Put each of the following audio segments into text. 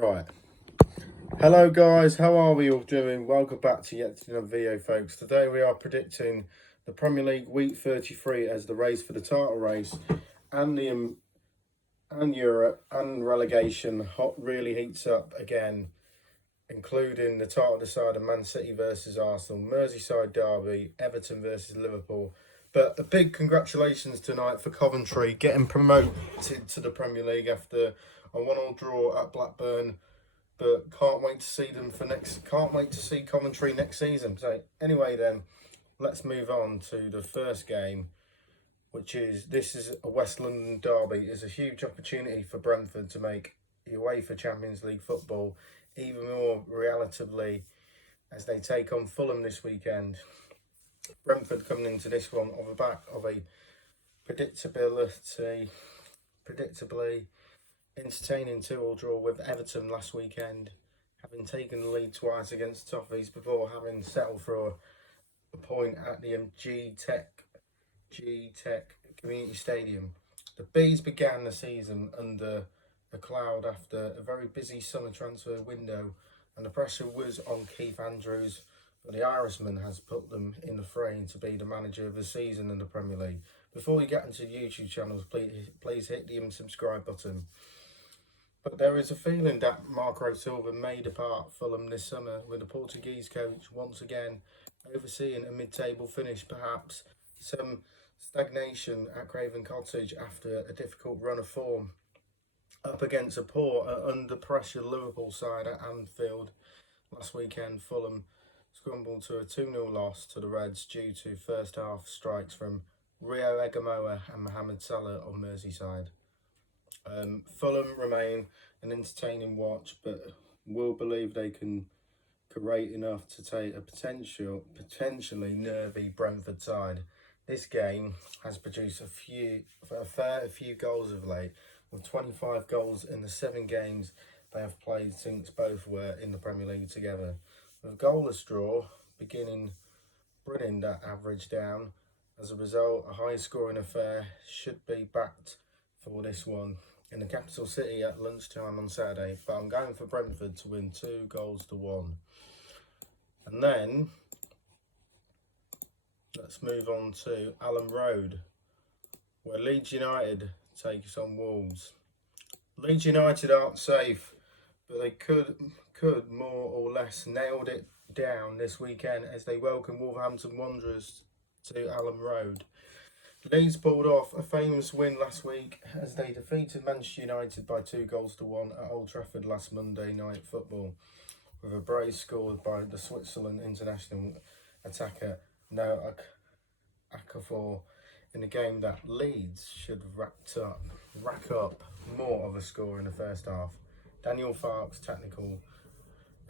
Right. Hello guys, how are we all doing? Welcome back to yet another video, folks. Today we are predicting the Premier League week 33 as the race for the title race and Europe and relegation really heats up again, including the title decider Man City versus Arsenal, Merseyside derby, Everton versus Liverpool. But a big congratulations tonight for Coventry getting promoted to the Premier League after a 1-1 draw at Blackburn. But can't wait to see them can't wait to see Coventry next season. So anyway then, let's move on to the first game, this is a West London derby. It's a huge opportunity for Brentford to make UEFA Champions League football even more relatively as they take on Fulham this weekend. Brentford coming into this one on the back of a predictably entertaining 2-2 draw with Everton last weekend, having taken the lead twice against Toffees before having settled for a point at the G-Tech Community Stadium. The Bees began the season under a cloud after a very busy summer transfer window, and the pressure was on Keith Andrews, but the Irishman has put them in the fray to be the manager of the season in the Premier League. Before we get into the YouTube channels, please hit the subscribe button. But there is a feeling that Marco Silva may depart Fulham this summer, with the Portuguese coach once again overseeing a mid-table finish, perhaps some stagnation at Craven Cottage after a difficult run of form up against a poor under-pressure Liverpool side at Anfield last weekend. Fulham scrambled to a 2-0 loss to the Reds due to first half strikes from Rio Egamoa and Mohamed Salah on Merseyside. Fulham remain an entertaining watch, but will believe they can create enough to take a potentially nervy Brentford side. This game has produced a fair few goals of late, with 25 goals in the 7 games they have played since both were in the Premier League together. With a goalless draw bringing that average down. As a result, a high-scoring affair should be backed for this one in the capital city at lunchtime on Saturday, but I'm going for Brentford to win 2-1. And then let's move on to Allen Road, where Leeds United takes on Wolves. Leeds United aren't safe, but they could more or less nailed it down this weekend as they welcome Wolverhampton Wanderers to Allen Road. Leeds pulled off a famous win last week as they defeated Manchester United by 2-1 at Old Trafford last Monday Night Football, with a brace scored by the Switzerland international attacker Noah Okafor in a game that Leeds should rack up more of a score in the first half. Daniel Farke's technical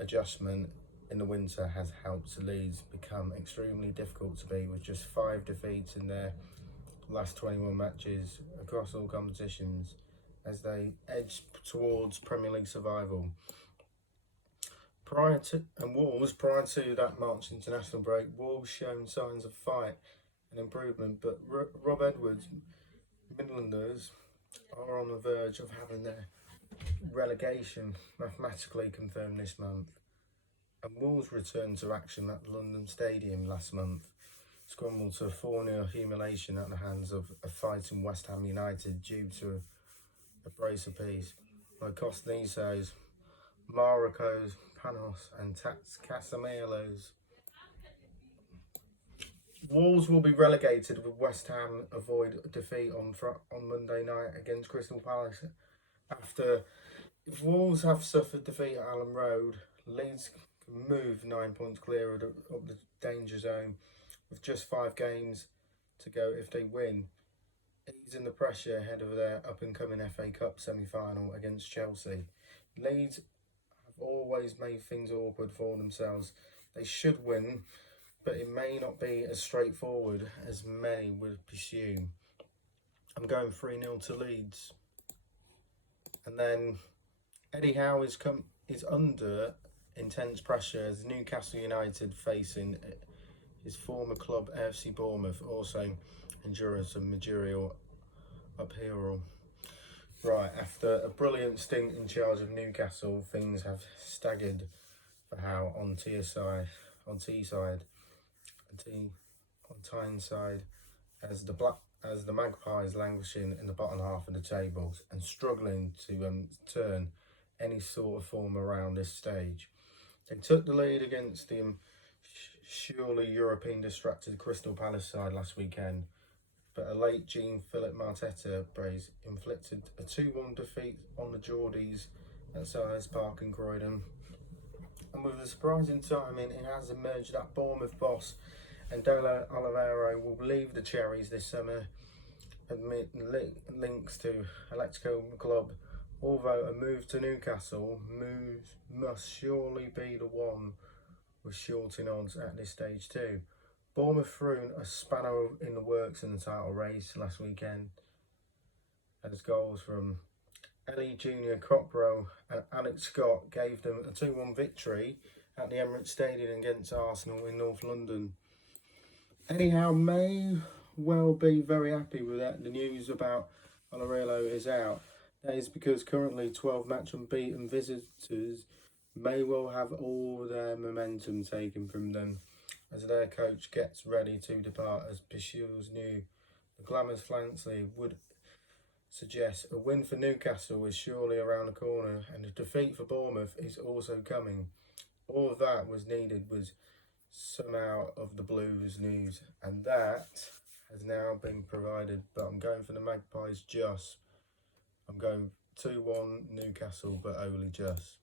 adjustment in the winter has helped Leeds become extremely difficult to beat, with just 5 defeats in their last 21 matches across all competitions as they edge towards Premier League survival. Prior to that March international break, Wolves shown signs of fight and improvement, but Rob Edwards' Midlanders are on the verge of having their relegation mathematically confirmed this month. And Wolves returned to action at the London Stadium last month, scrambled to a 4-0 humiliation at the hands of a fighting West Ham United due to a brace apiece by Costnisos, Marcos, Panos and Casemiro's. Wolves will be relegated with West Ham avoid defeat on Monday night against Crystal Palace. If Wolves have suffered defeat at Allen Road, Leeds can move 9 points clear of the danger zone with just 5 games to go if they win, easing the pressure ahead of their up-and-coming FA Cup semi-final against Chelsea. Leeds have always made things awkward for themselves. They should win, but it may not be as straightforward as many would presume. I'm going 3-0 to Leeds. And then Eddie Howe is under intense pressure as Newcastle United facing his former club AFC Bournemouth also enduring some managerial upheaval. Right, after a brilliant stint in charge of Newcastle, things have staggered for Howe on Teesside, on Teesside, on Tyneside, as the Magpies languishing in the bottom half of the tables and struggling to turn any sort of form around this stage. They took the lead against the surely European distracted Crystal Palace side last weekend, but a late Jean-Philippe Mateta brace inflicted a 2-1 defeat on the Geordies at Selhurst Park in Croydon. And with a surprising timing, it has emerged that Bournemouth boss and Dolo Oliveira will leave the Cherries this summer amid links to Atletico Club, although a move to Newcastle must surely be the one with shorting odds at this stage too. Bournemouth threw a spanner in the works in the title race last weekend as goals from Ellie Junior Cockrell and Alex Scott gave them a 2-1 victory at the Emirates Stadium against Arsenal in North London. Anyhow, may well be very happy with that. The news about Olorello is out. That is because currently 12 match unbeaten visitors may well have all their momentum taken from them as their coach gets ready to depart. As Bishil's new, the glamorous Flansley would suggest a win for Newcastle is surely around the corner, and a defeat for Bournemouth is also coming. All of that was needed was somehow of the Blues news, and that has now been provided. But I'm going for the Magpies just. I'm going 2-1 Newcastle, but only just.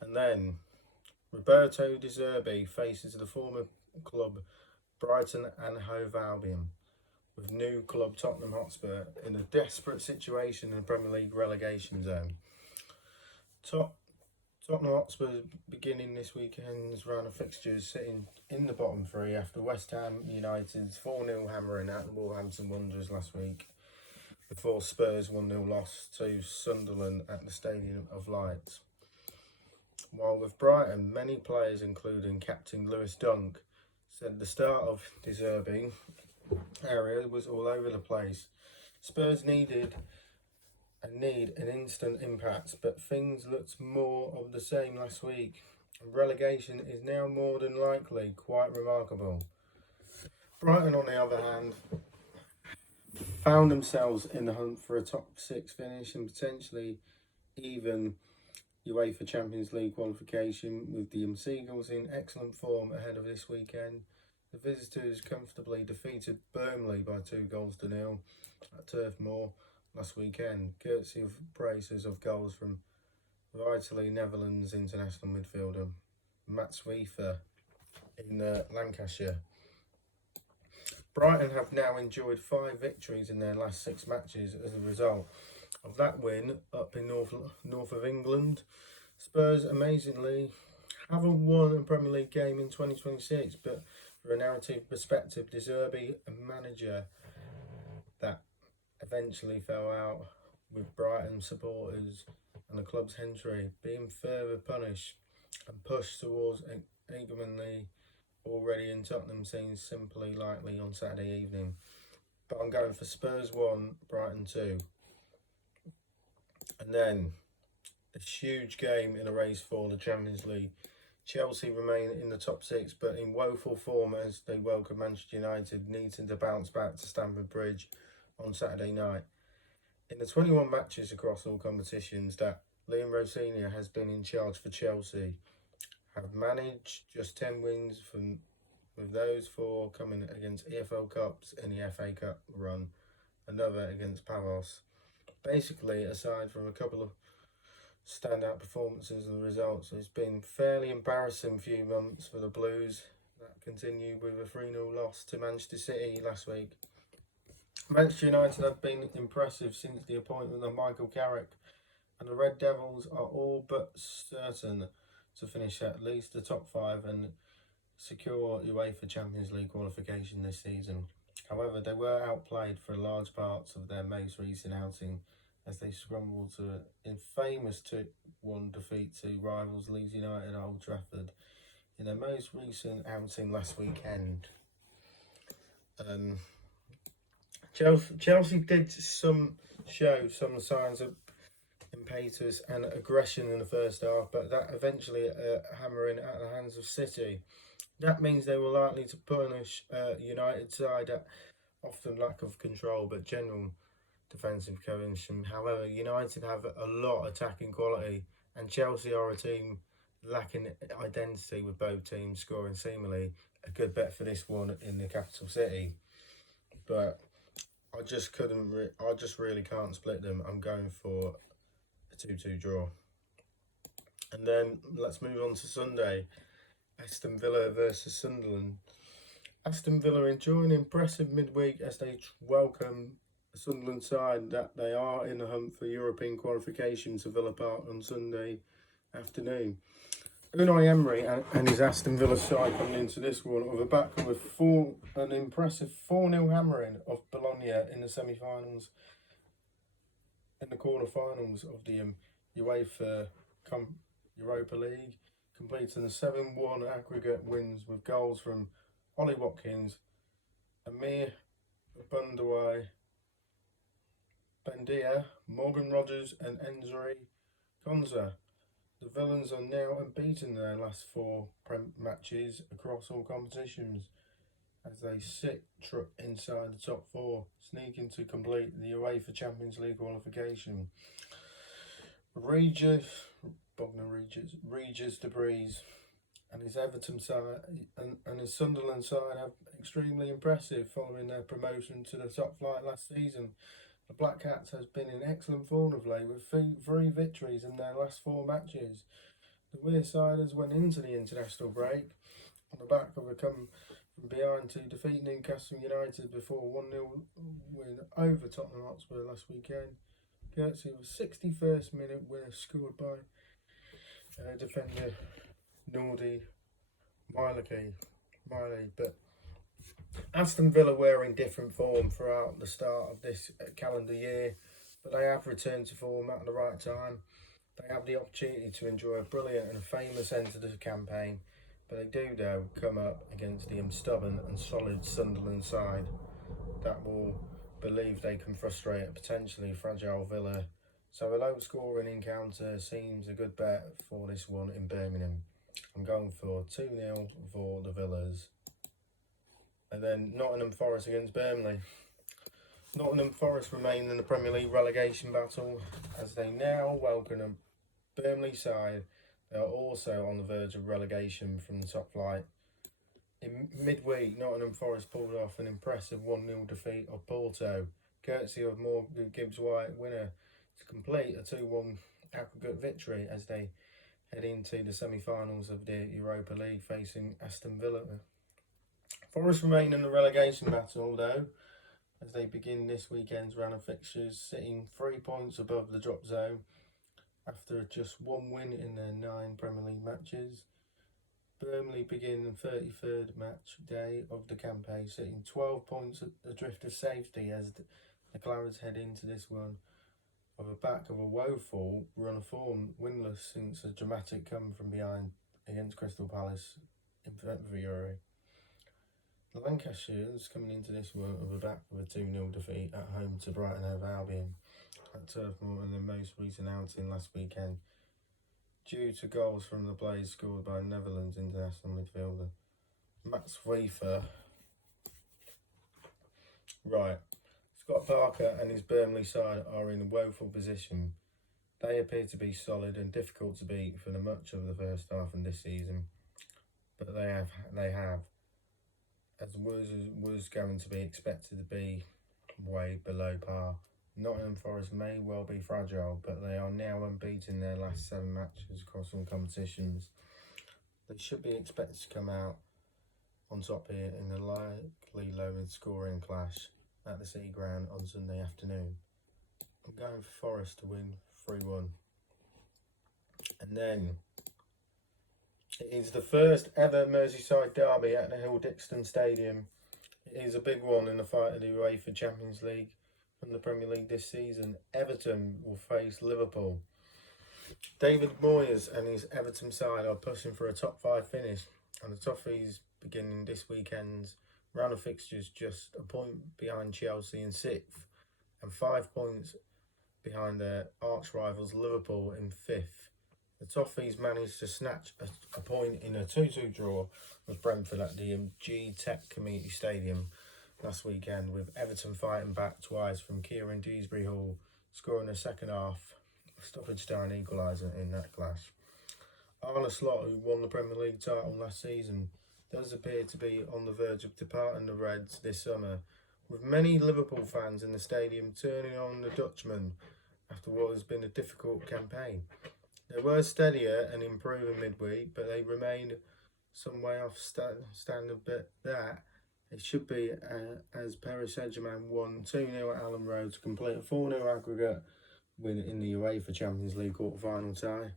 And then Roberto De Zerbi faces the former club Brighton and Hove Albion, with new club Tottenham Hotspur in a desperate situation in the Premier League relegation zone. Tottenham Hotspur beginning this weekend's round of fixtures sitting in the bottom three after West Ham United's 4-0 hammering at the Wolverhampton Wanderers last week, before Spurs' 1-0 loss to Sunderland at the Stadium of Light. While with Brighton, many players including captain Lewis Dunk said the start of De Zerbi area was all over the place. Spurs need an instant impact, but things looked more of the same last week. Relegation is now more than likely, quite remarkable. Brighton, on the other hand, found themselves in the hunt for a top 6 finish and potentially even UEFA Champions League qualification, with the Seagulls in excellent form ahead of this weekend. The visitors comfortably defeated Burnley by 2-0 at Turf Moor last weekend, courtesy of braces of goals from vitally Netherlands international midfielder Matt Swiefer in Lancashire. Brighton have now enjoyed 5 victories in their last 6 matches as a result of that win up in north of England. Spurs amazingly haven't won a Premier League game in 2026, but for a narrative perspective, De Zerbi, a manager that eventually fell out with Brighton supporters and the club's henchry, being further punished and pushed towards hegemony already in Tottenham seems simply likely on Saturday evening. But I'm going for Spurs 1, Brighton 2. And then a huge game in a race for the Champions League. Chelsea remain in the top 6, but in woeful form as they welcome Manchester United, needing to bounce back to Stamford Bridge on Saturday night. In the 21 matches across all competitions that Liam Rosenior has been in charge for Chelsea, have managed just 10 wins, with those 4 coming against EFL Cups in the FA Cup run, another against Pavos. Basically, aside from a couple of standout performances and results, it's been fairly embarrassing few months for the Blues. That continued with a 3-0 loss to Manchester City last week. Manchester United have been impressive since the appointment of Michael Carrick, and the Red Devils are all but certain to finish at least the top 5 and secure UEFA Champions League qualification this season. However, they were outplayed for large parts of their most recent outing as they scrambled to an infamous 2-1 defeat to rivals Leeds United at Old Trafford in their most recent outing last weekend. Chelsea did show some signs of impetus and aggression in the first half, but that eventually hammering at the hands of City. That means they were likely to punish United side at often lack of control, but general defensive cohesion. However, United have a lot of attacking quality, and Chelsea are a team lacking identity, with both teams scoring seemingly a good bet for this one in the capital city. But I just couldn't. I just really can't split them. I'm going for a 2-2 draw. And then let's move on to Sunday. Aston Villa versus Sunderland. Aston Villa enjoying impressive midweek as they welcome the Sunderland side that they are in the hunt for European qualification to Villa Park on Sunday afternoon. Unai Emery and his Aston Villa side coming into this one with a back with an impressive 4-0 hammering of Bologna in the semi-finals, in the quarter-finals of the UEFA Europa League, completing the 7-1 aggregate wins with goals from Ollie Watkins, Amir Bundawai, Bendia, Morgan Rogers and Enzri Konza. The Villains are now unbeaten in their last 4 matches across all competitions as they sit inside the top 4, sneaking to complete the UEFA Champions League qualification. Regis Debris and his Everton side and his Sunderland side have extremely impressive following their promotion to the top flight last season. The Black Cats has been in excellent form of late with 3 victories in their last 4 matches. The Weirsiders went into the international break on the back of a come from behind to defeat Newcastle United before 1-0 win over Tottenham Hotspur last weekend. Courtesy of a 61st minute winner scored by defender Nordi Miley. But Aston Villa were in different form throughout the start of this calendar year, but they have returned to form at the right time. They have the opportunity to enjoy a brilliant and famous end to the campaign, but they do, though, come up against the stubborn and solid Sunderland side that will believe they can frustrate a potentially fragile Villa. So a low-scoring encounter seems a good bet for this one in Birmingham. I'm going for 2-0 for the Villas. And then Nottingham Forest against Burnley. Nottingham Forest remain in the Premier League relegation battle as they now welcome a Burnley side. They are also on the verge of relegation from the top flight. In midweek, Nottingham Forest pulled off an impressive 1-0 defeat of Porto, courtesy of Morgan Gibbs-White winner, to complete a 2-1 aggregate victory as they head into the semi-finals of the Europa League facing Aston Villa. Forest remain in the relegation battle, though, as they begin this weekend's round of fixtures, sitting 3 points above the drop zone after just 1 win in their 9 Premier League matches. Burnley begin the 33rd match day of the campaign, sitting 12 points adrift of safety as the Clarets head into this one on the back of a woeful run of form, winless since a dramatic come from behind against Crystal Palace in February. The Lancashires coming into this one on the back of a 2-0 defeat at home to Brighton over Albion at Turf Moor in their most recent outing last weekend, due to goals from the Blaze scored by Netherlands international midfielder Max Weaver. Right, Scott Parker and his Burnley side are in a woeful position. They appear to be solid and difficult to beat for the much of the first half of this season, but they have, as was going to be expected to be, way below par. Nottingham Forest may well be fragile, but they are now unbeaten in their last 7 matches across all competitions. They should be expected to come out on top here in a likely low scoring clash at the City Ground on Sunday afternoon. I'm going for Forest to win 3-1. And then it is the first ever Merseyside derby at the Hill Dixon Stadium. It is a big one in the fight of the UEFA Champions League from the Premier League this season. Everton will face Liverpool. David Moyes and his Everton side are pushing for a top 5 finish, and the Toffees beginning this weekend's round of fixtures just a point behind Chelsea in 6th and 5 points behind their arch rivals Liverpool in 5th. The Toffees managed to snatch a point in a 2-2 draw with Brentford at the G Tech Community Stadium last weekend, with Everton fighting back twice from Kieran Dewsbury Hall, scoring a second half stoppage time equaliser in that clash. Arne Slot, who won the Premier League title last season, does appear to be on the verge of departing the Reds this summer, with many Liverpool fans in the stadium turning on the Dutchman after what has been a difficult campaign. They were steadier and improving midweek, but they remained some way off standard. But that it should be as Paris Saint-Germain won 2-0 at Allen Road to complete a 4-0 aggregate win in the UEFA Champions League quarter-final tie.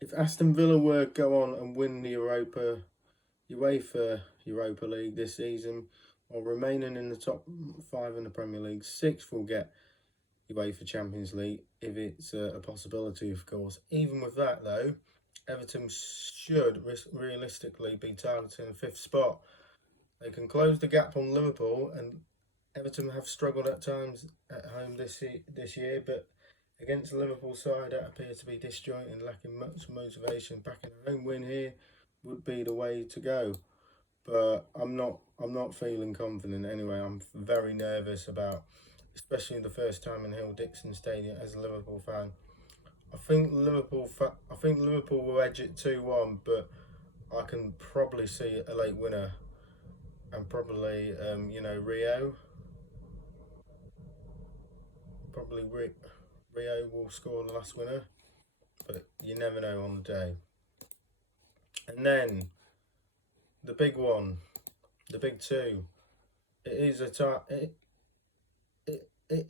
If Aston Villa were to go on and win the UEFA Europa League this season, while remaining in the top 5 in the Premier League, 6th will get UEFA Champions League if it's a possibility, of course. Even with that, though, Everton should realistically be targeting the 5th spot. They can close the gap on Liverpool, and Everton have struggled at times at home this year, but against the Liverpool side that appears to be disjointed and lacking much motivation, backing a home win here would be the way to go. But I'm not feeling confident anyway. I'm very nervous about, especially the first time in Hill Dixon Stadium as a Liverpool fan. I think Liverpool will edge it 2-1, but I can probably see a late winner, and probably Rio. Probably Rio will score the last winner, but you never know on the day. And then the big one, the big two. It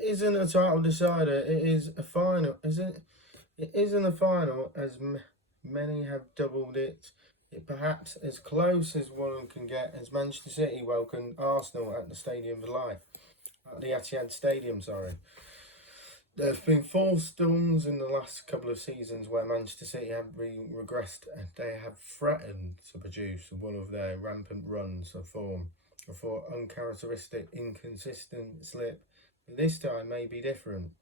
isn't a title decider. It is a final. It isn't a final, as many have doubled it. It perhaps as close as one can get, as Manchester City welcomed Arsenal at the Stadium of Life, at the Etihad Stadium. There have been false storms in the last couple of seasons where Manchester City have regressed, and they have threatened to produce one of their rampant runs of form before uncharacteristic, inconsistent slip. But this time may be different.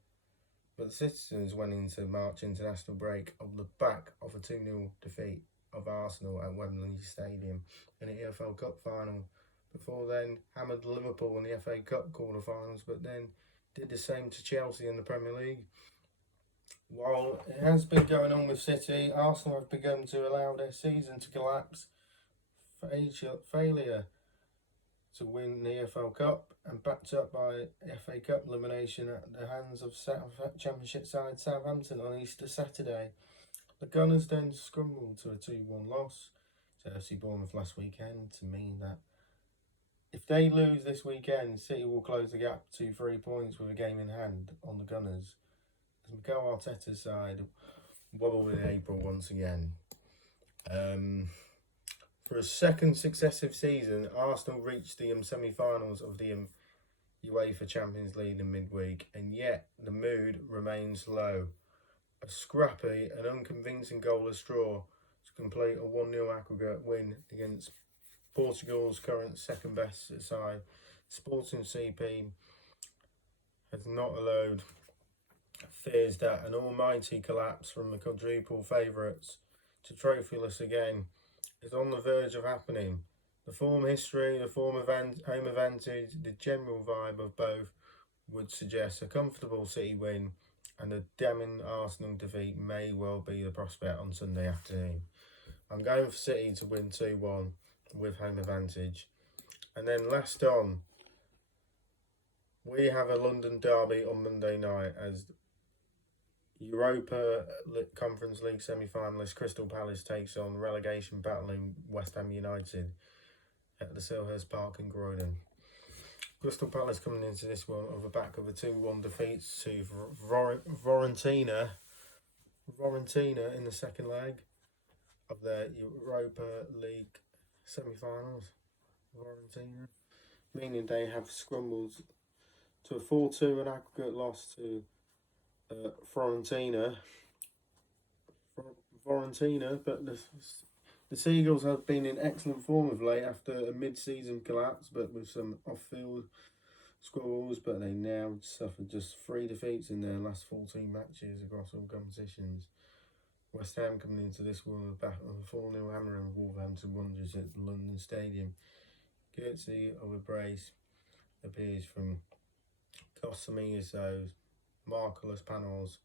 But the citizens went into March international break on the back of a 2-0 defeat of Arsenal at Wembley Stadium in the EFL Cup final. Before then, hammered Liverpool in the FA Cup quarter-finals, but then did the same to Chelsea in the Premier League. While it has been going on with City, Arsenal have begun to allow their season to collapse. Failure to win the EFL Cup and backed up by FA Cup elimination at the hands of Championship side Southampton on Easter Saturday. The Gunners then scrambled to a 2-1 loss to FC Bournemouth last weekend, to mean that if they lose this weekend, City will close the gap to 3 points with a game in hand on the Gunners, as Mikel Arteta's side wobbled in April once again. For a second successive season, Arsenal reached the semi-finals of the UEFA Champions League in midweek, and yet the mood remains low. A scrappy and unconvincing goalless draw to complete a 1-0 aggregate win against Portugal's current second best side, Sporting CP, has not allowed fears that an almighty collapse from the quadruple favourites to trophyless again is on the verge of happening. The form history, the form of home advantage, the general vibe of both would suggest a comfortable City win, and a damning Arsenal defeat may well be the prospect on Sunday afternoon. I'm going for City to win 2-1 with home advantage. And then last on, we have a London derby on Monday night as Europa Conference League semi-finalist Crystal Palace takes on relegation battling West Ham United at the Selhurst Park in Croydon. Crystal Palace coming into this one on the back of a 2-1 defeat to Fiorentina in the second leg of their Europa League semi-finals. Fiorentina, meaning they have scrambled to a 4-2 an aggregate loss to Fiorentina, but The Seagulls have been in excellent form of late after a mid-season collapse, but with some off-field squabbles. But they now suffer just 3 defeats in their last 14 matches across all competitions. West Ham coming into this one with a battle of 4-0 hammering Wolverhampton Wanderers at the London Stadium. Courtesy of a brace appears from Cosimisos, Marcellus Panels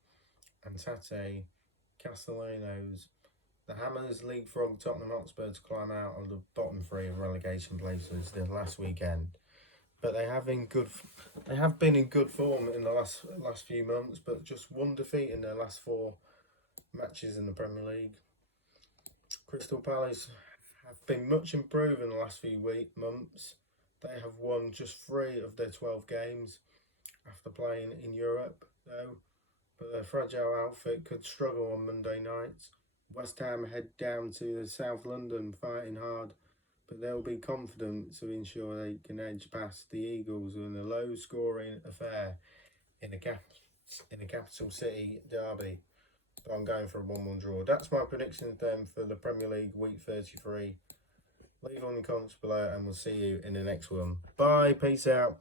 and Tate Castellanos. The Hammers leapfrogged Tottenham Hotspur to climb out of the bottom 3 of relegation places the last weekend. But they have been in good form in the last few months, but just 1 defeat in their last 4 matches in the Premier League. Crystal Palace have been much improved in the last few months. They have won just 3 of their 12 games after playing in Europe, though. But their fragile outfit could struggle on Monday night. West Ham head down to the South London fighting hard, but they'll be confident to ensure they can edge past the Eagles in a low-scoring affair in a capital city derby. But I'm going for a 1-1 draw. That's my prediction then for the Premier League week 33. Leave on the comments below and we'll see you in the next one. Bye, peace out.